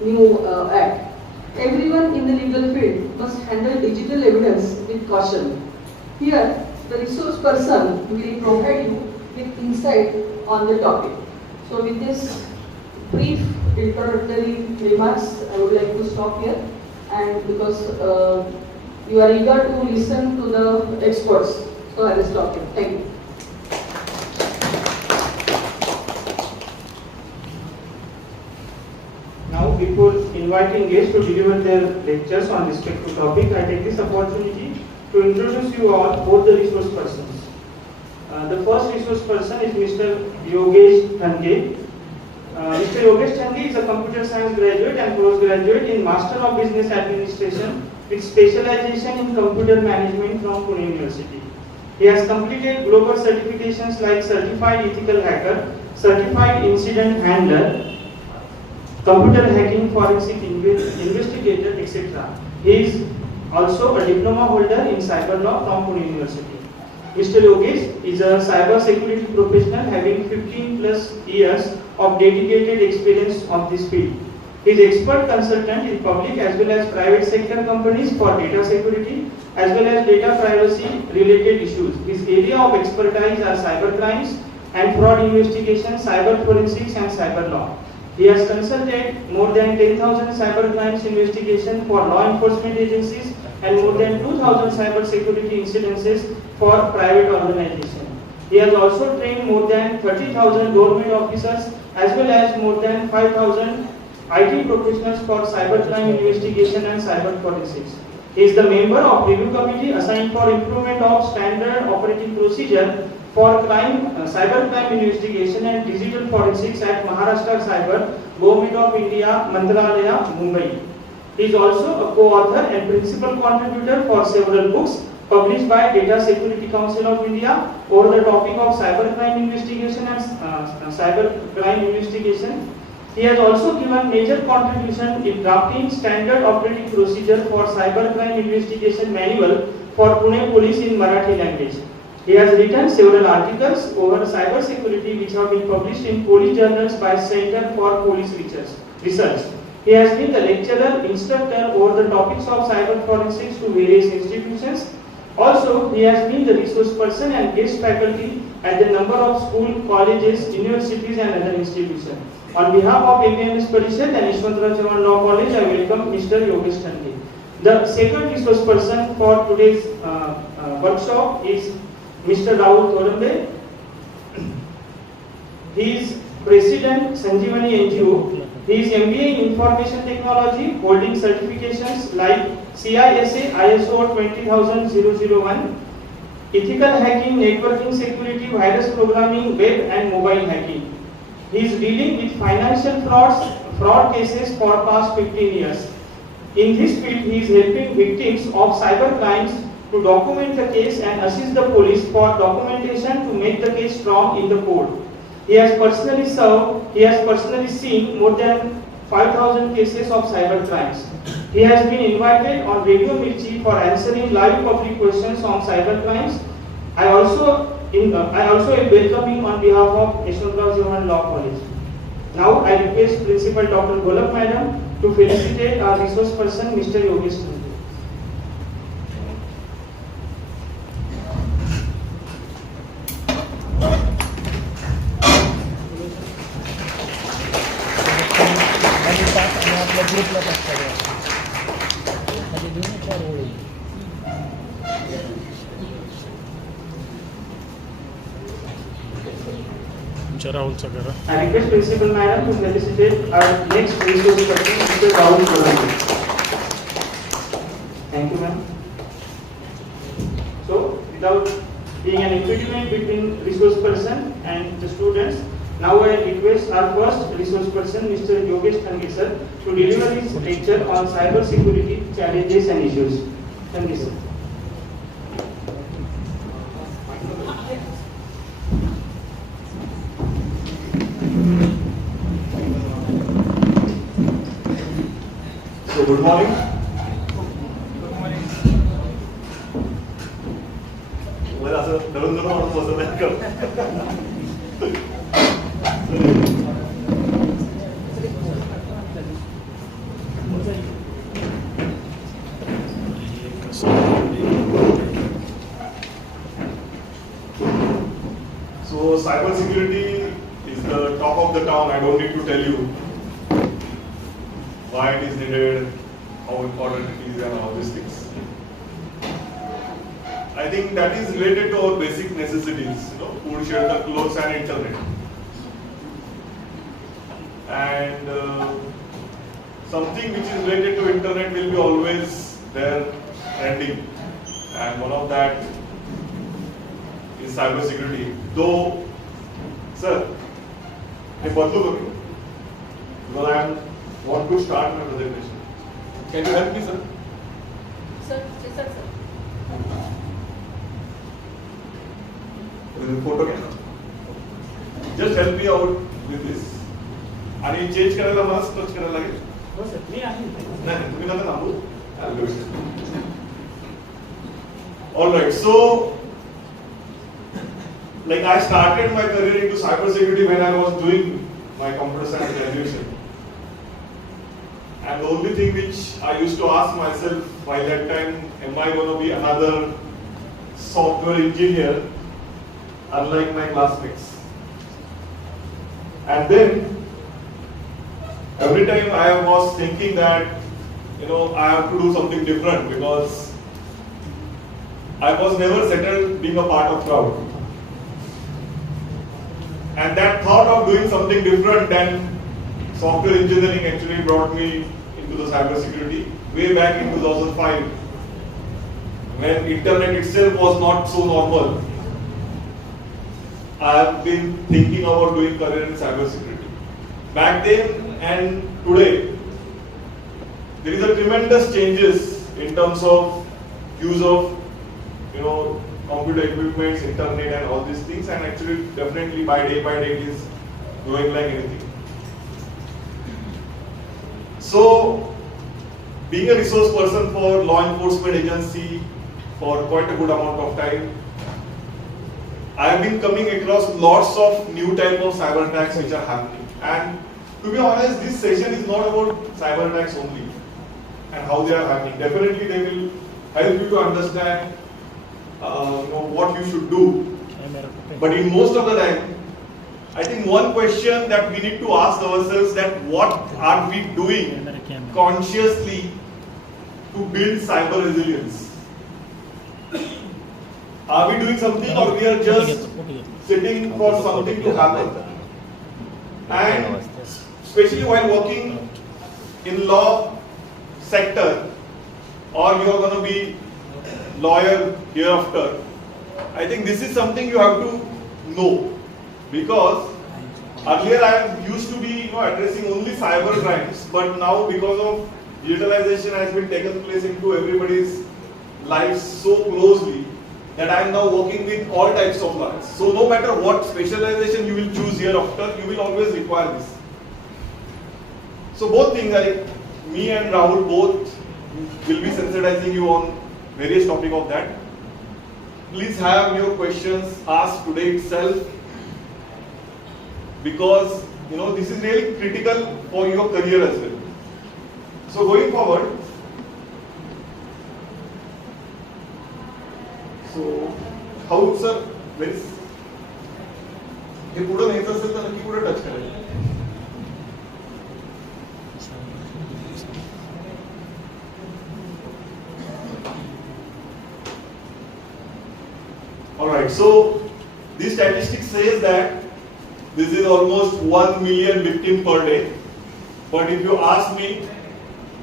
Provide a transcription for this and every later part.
new act. Everyone in the legal field must handle digital evidence with caution. Here, the resource person will provide you with insight on the topic. So with this brief introductory remarks, I would like to stop here, and because you are eager to listen to the experts, so I will stop here. Thank you. Now, before inviting guests to deliver their lectures on respective topic, I take this opportunity to introduce you all both the resource persons. The first resource person is Mr. Yogesh Thande. Mr. Yogesh Thande is a computer science graduate and postgraduate in Master of Business Administration with specialization in computer management from Pune University. He has completed global certifications like Certified Ethical Hacker, Certified Incident Handler, Computer Hacking Forensic Investigator, etc. He is also a diploma holder in cyber law from Pune University. Mr. Yogesh is a cyber security professional having 15 plus years of dedicated experience of this field. He is expert consultant in public as well as private sector companies for data security as well as data privacy related issues. His area of expertise are cyber crimes and fraud investigation, cyber forensics and cyber law. He has consulted more than 10,000 cyber crimes investigation for law enforcement agencies and more than 2,000 cyber security incidences for private organizations. He has also trained more than 30,000 government officers as well as more than 5,000 IT professionals for cybercrime investigation and cyber forensics. He is the member of review committee assigned for improvement of standard operating procedure for cybercrime investigation and digital forensics at Maharashtra Cyber, Government of India, Mantralaya, Mumbai. He is also a co-author and principal contributor for several books published by Data Security Council of India over the topic of cybercrime investigation and cybercrime investigation. He has also given major contribution in drafting standard operating procedure for cybercrime investigation manual for Pune Police in Marathi language. He has written several articles over cyber security which have been published in police journals by Center for Police Research. He has been the lecturer, instructor over the topics of cyber forensics to various institutions. Also, he has been the resource person and guest faculty at the number of schools, colleges, universities and other institutions. On behalf of APMS Parishad and Yashwantrao Chavan Law College, I welcome Mr. Yogesh Thande. The second resource person for today's workshop is Mr. Rahul Thorambe. He is President Sanjeevani NGO. He is MBA in Information Technology, holding certifications like CISA ISO 20001, Ethical Hacking, Networking Security, Virus Programming, Web and Mobile Hacking. He is dealing with financial fraud cases for past 15 years. In this field, he is helping victims of cyber crimes to document the case and assist the police for documentation to make the case strong in the court. He has personally seen more than 5,000 cases of cyber crimes. He has been invited on Radio Mirchi for answering live public questions on cyber crimes. I also welcome him on behalf of Yashwantrao Chavan Law College. Now I request Principal Dr. Golab Madam to felicitate our resource person Mr. Yogesh Thande. I request Principal Madam to felicitate our next resource person, Mr. Rahul Thorambe. Thank you, ma'am. So, without being an impediment between resource person and the students, now I request our first resource person, Mr. Yogesh Thande sir, to deliver his lecture on cyber security challenges and issues. Thank you, sir. So, good morning. मला असं धरून धरून म्हणून बसत आहे का? cybersecurity is the talk of the town. I don't need to tell you why it is needed, how important it is, and all these things. I think that is related to our basic necessities, food, shelter, clothes, and internet. And something which is related to internet will be always there trending, and one of that is cybersecurity. Though, sir, I because I want to start my presentation. Can you help me, sir? Sir, sir. Photo घ्या. Just help me out with this. आणि change करायला मला स्ट्रच करायला लागेल. हो sir, मी आहे. नाही, तुम्ही नका थांबू. I'll do it. All right. So, like I started my career into cybersecurity when I was doing my computer science graduation. And the only thing which I used to ask myself by that time, am I going to be another software engineer, unlike my classmates? And then, every time I was thinking that, I have to do something different because I was never settled being a part of crowd. And that thought of doing something different than software engineering actually brought me into the cybersecurity way back in 2005, when internet itself was not so normal. I have been thinking about doing career in cybersecurity. Back then and today, there is a tremendous changes in terms of use of computer equipments, internet, and all these things, and actually definitely by day it is growing like anything. So, being a resource person for law enforcement agency for quite a good amount of time, I have been coming across lots of new type of cyber attacks which are happening. And to be honest, this session is not about cyber attacks only and how they are happening. Definitely they will help you to understand what you should do. But in most of the time, I think one question that we need to ask ourselves, that what are we doing consciously to build cyber resilience? Are we doing something, or we are just sitting for something to happen? And especially while working in law sector, or you are going to be lawyer hereafter, I think this is something you have to know, because earlier I used to be addressing only cyber crimes, but now because of digitalization has been taken place into everybody's lives so closely that I am now working with all types of lawyers. So no matter what specialization you will choose hereafter, you will always require this. So both things, like me and Rahul both will be sensitizing you on various topic of that. Please have your questions asked today itself, because this is really critical for your career as well. So going forward, so how sir, where is हे पुढे न्यायचं असेल तर नक्की पुढे touch करायचं. Alright, so this statistic says that this is almost 1 million victims per day. But if you ask me,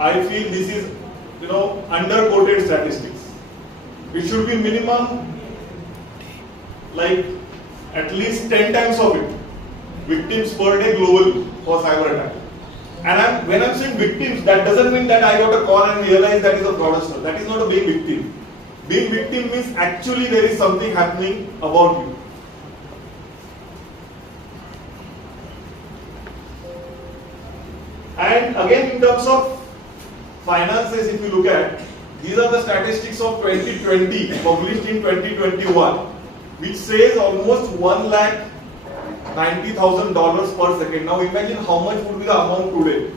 I feel this is, under-quoted statistics. It should be minimum, like at least 10 times of it, victims per day globally for cyber attack. And when I'm saying victims, that doesn't mean that I got a call and realized that is a fraudster. That is not a being victim. Being victim means actually there is something happening about you. And again, in terms of finances, if you look at, these are the statistics of 2020 published in 2021, which says almost $1,90,000 per second. Now imagine how much would be the amount today.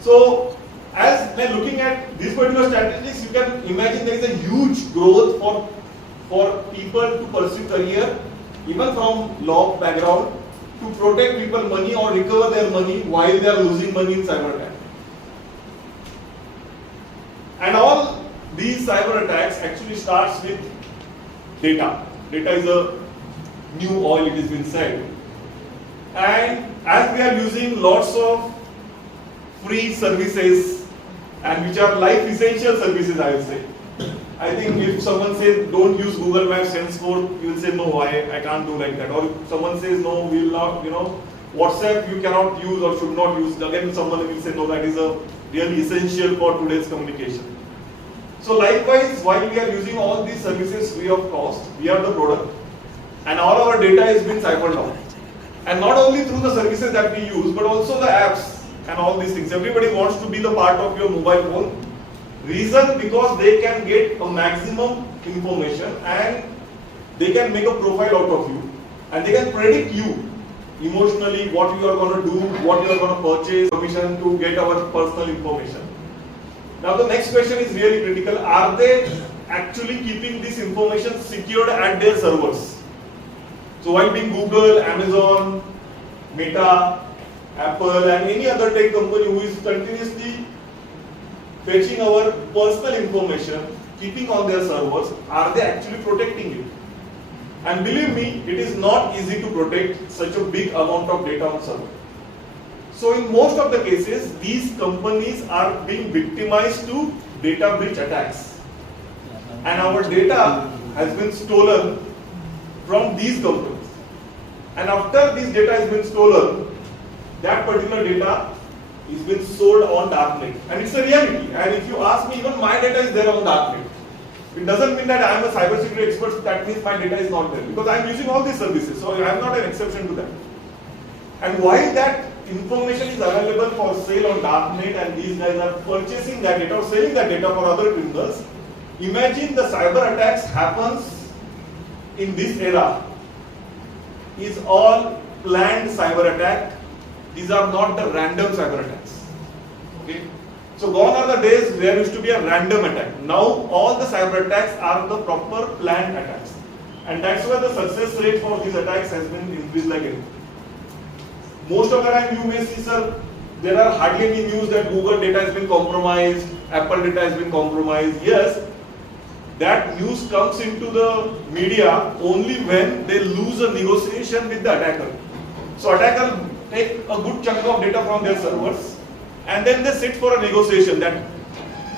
So as by looking at these particular statistics, you can imagine there is a huge growth for people to pursue career even from law background, to protect people money or recover their money while they are losing money in cyber attack. And all these cyber attacks actually starts with data. Data is a new oil, it has been said. And as we are using lots of free services and which are life essential services, I will say. I think if someone says don't use Google Maps henceforth, you will say no, I can't do like that. Or if someone says no, we will not, WhatsApp you cannot use or should not use. Again, someone will say no, that is a really essential for today's communication. So likewise, while we are using all these services free of cost, we are the product, and all our data is being siphoned out. And not only through the services that we use, but also the apps and all these things. Everybody wants to be the part of your mobile phone. Reason because they can get a maximum information and they can make a profile out of you, and they can predict you emotionally what you are going to do, what you are going to purchase, permission to get our personal information. Now the next question is really critical. Are they actually keeping this information secured at their servers? So while being Google, Amazon, Meta, Apple and any other tech company who is continuously fetching our personal information, keeping on their servers, are they actually protecting it? And believe me, it is not easy to protect such a big amount of data on server. So in most of the cases, these companies are being victimized to data breach attacks. And our data has been stolen from these companies. And after this data has been stolen, that particular data is being sold on darknet. And it's a reality. And if you ask me, even my data is there on darknet. It doesn't mean that I am a cybersecurity expert, that means my data is not there. Because I am using all these services, so I am not an exception to that. And while that information is available for sale on darknet and these guys are purchasing that data or selling that data for other criminals, imagine the cyber attacks happens in this era is all planned cyber attack. These are not the random cyber attacks. Okay? So gone are the days where there used to be a random attack. Now all the cyber attacks are the proper planned attacks. And that's why the success rate for these attacks has been increased like anything. Most of the time you may see, sir, there are hardly any news that Google data has been compromised, Apple data has been compromised. Yes, that news comes into the media only when they lose a negotiation with the attacker. So attacker take a good chunk of data from their servers and then they sit for a negotiation that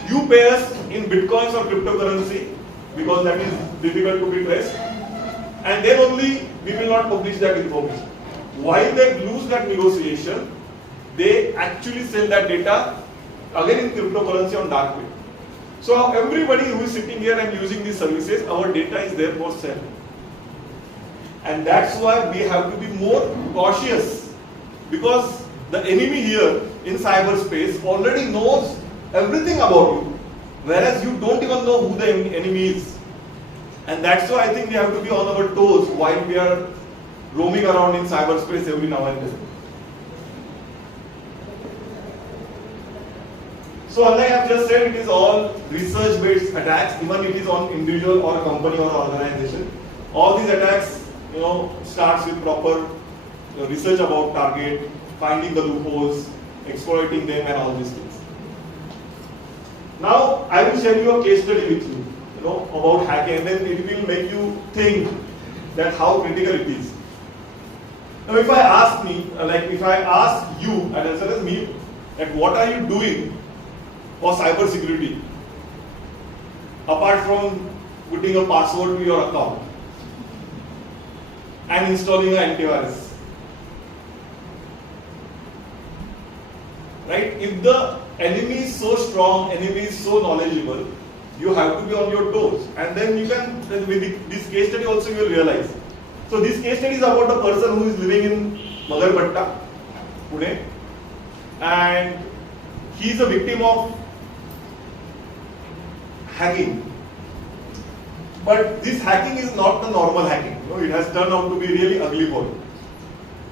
you pay us in bitcoins or cryptocurrency because that is difficult to be traced, and then only we will not publish that information. While they lose that negotiation, they actually sell that data again in cryptocurrency on dark web. So everybody who is sitting here and using these services, our data is there for sale. And that's why we have to be more cautious, because the enemy here in cyberspace already knows everything about you, whereas you don't even know who the enemy is. And that's why I think we have to be on our toes while we are roaming around in cyberspace every now and then. So like I have just said, it is all research-based attacks, even if it is on individual or a company or an organization. All these attacks, starts with proper research about target, finding the loopholes, exploiting them, and all these things. Now I will share you a case study with you, about hacking, and then it will make you think that how critical it is. Now, if I ask you, and as well as me, that what are you doing for cyber security, apart from putting a password to your account and installing an antivirus? Right? If the enemy is so strong, enemy is so knowledgeable, you have to be on your toes. And then you can, with this case study also you will realize. So this case study is about a person who is living in Magarpatta, Pune, and he is a victim of hacking. But this hacking is not the normal hacking. It has turned out to be really ugly for him.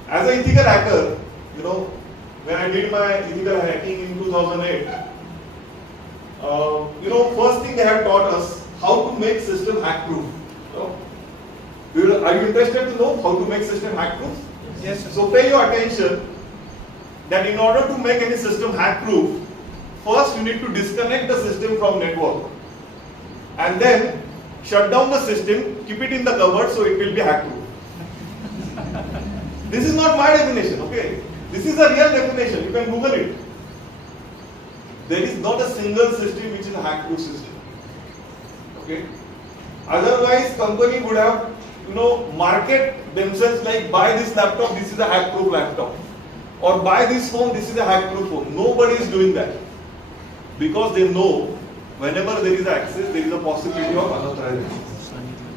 As an ethical hacker, when I did my ethical hacking in 2008, first thing they had taught us how to make system hack proof. Are you interested to know how to make system hack proof? Yes, sir. So pay your attention that in order to make any system hack proof, first you need to disconnect the system from network and then shut down the system, keep it in the cupboard so it will be hack proof. This is not my definition, okay? This is a real definition, you can Google it. There is not a single system which is a hack proof system. Okay? Otherwise, company would have, market themselves like buy this laptop, this is a hack proof laptop. Or buy this phone, this is a hack proof phone. Nobody is doing that. Because they know whenever there is access, there is a possibility of unauthorization.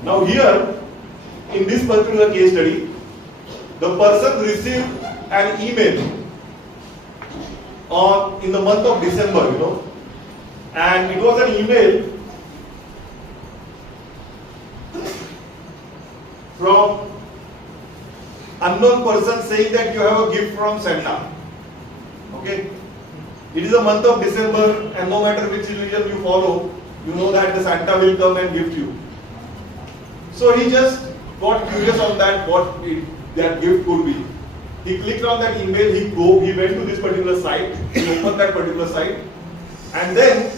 Now here, in this particular case study, the person received an email in the month of December, and it was an email from unknown person saying that you have a gift from Santa. Okay? It is a month of December, and no matter which religion you follow, you know that the Santa will come and gift you. So he just got curious on that, that gift could be. He clicked on that email, he went to this particular site, he opened that particular site, and then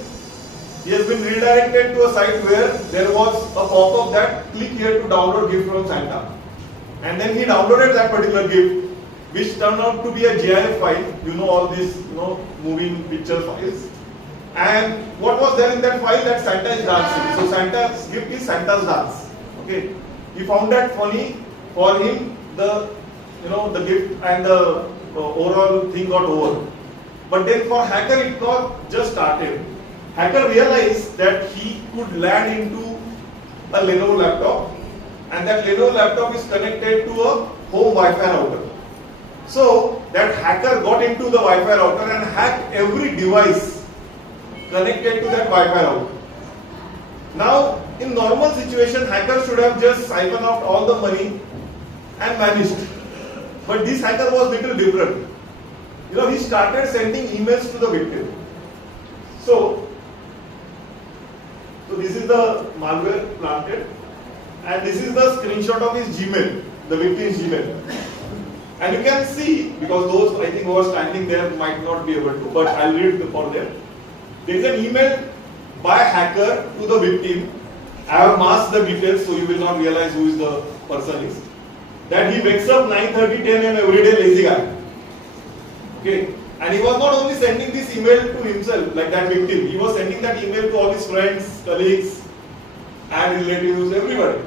he has been redirected to a site where there was a pop-up that click here to download gift from Santa. And then he downloaded that particular gift, which turned out to be a GIF file, all these moving picture files. And what was there in that file? That Santa is dancing. So Santa's gift is Santa's dance. Okay. He found that funny. For him, the gift and the overall thing got over. But then for hacker, it got just started. Hacker realized that he could land into a Lenovo laptop, and that Lenovo laptop is connected to a home Wi-Fi router. So that hacker got into the Wi-Fi router and hacked every device connected to that Wi-Fi router. Now, in normal situation, hacker should have just siphoned out all the money and vanished. But this hacker was little different. He started sending emails to the victim. So this is the malware planted, and this is the screenshot of his Gmail, the victim's Gmail. And you can see, because those I think who are standing there might not be able to, but I'll read for them. There is an email by hacker to the victim. I have masked the details so you will not realize who is the person is. That he wakes up 9:30, 10 a.m. every day, lazy guy. Okay. And he was not only sending this email to himself, like that victim, he was sending that email to all his friends, colleagues, and relatives, everybody.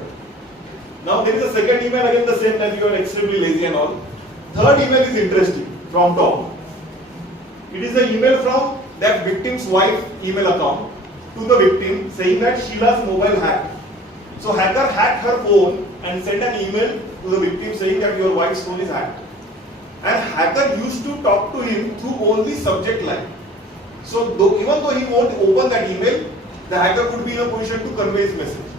Now there is a second email again the same, that you are extremely lazy and all. Third email is interesting, from top. It is an email from that victim's wife email account to the victim saying that Sheila's mobile hacked. So hacker hacked her phone and sent an email to the victim saying that your wife's phone is hacked. And hacker used to talk to him through only subject line. So even though he won't open that email, the hacker could be in a position to convey his message.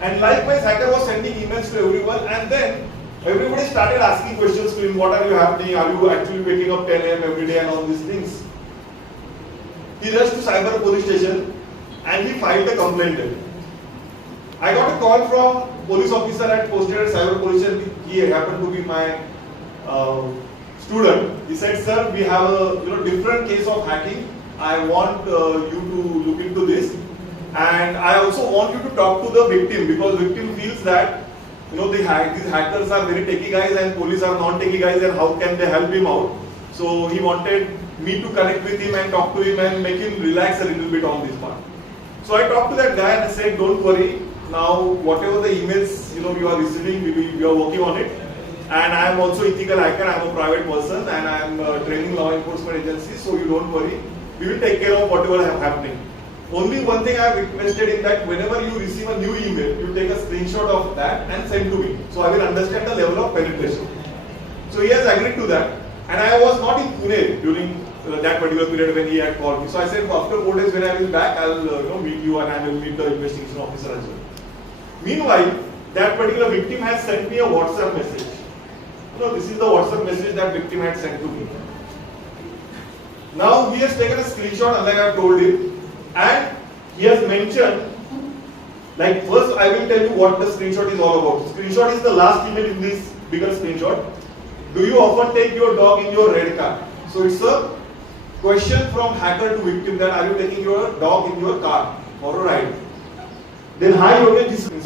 And likewise, hacker was sending emails to everyone, and then everybody started asking questions to him. What are you happening? Are you actually waking up 10 a.m. every day and all these things? He rushed to cyber police station and he filed a complaint there. I got a call from police officer at posted at cyber police station. He happened to be my student. He said, sir, we have a different case of hacking. I want you to look into this, and I also want you to talk to the victim, because victim feels that these hackers are very techie guys and police are non-techie guys, and how can they help him out? So he wanted me to connect with him and talk to him and make him relax a little bit on this part. So I talked to that guy and I said, don't worry. Now whatever the emails you are receiving, we are working on it. And I am also ethical hacker. I am a private person and I am training law enforcement agencies. So you don't worry. We will take care of whatever is happening. Only one thing I have requested in that whenever you receive a new email, you take a screenshot of that and send to me. So I will understand the level of penetration. So he has agreed to that. And I was not in Pune during that particular period when he had called me. So I said, after 4 days when I will be back, I will meet you and I will meet the investigation officer as well. Meanwhile, that particular victim has sent me a WhatsApp message. This is the WhatsApp message that victim had sent to me. Now he has taken a screenshot, like I have told him, and he has mentioned Like first I will tell you what the screenshot is all about. Screenshot is the last email in this bigger screenshot. Do you often take your dog in your red car? So it's a question from hacker to victim that are you taking your dog in your car for a ride? Then hi Yogesh, this is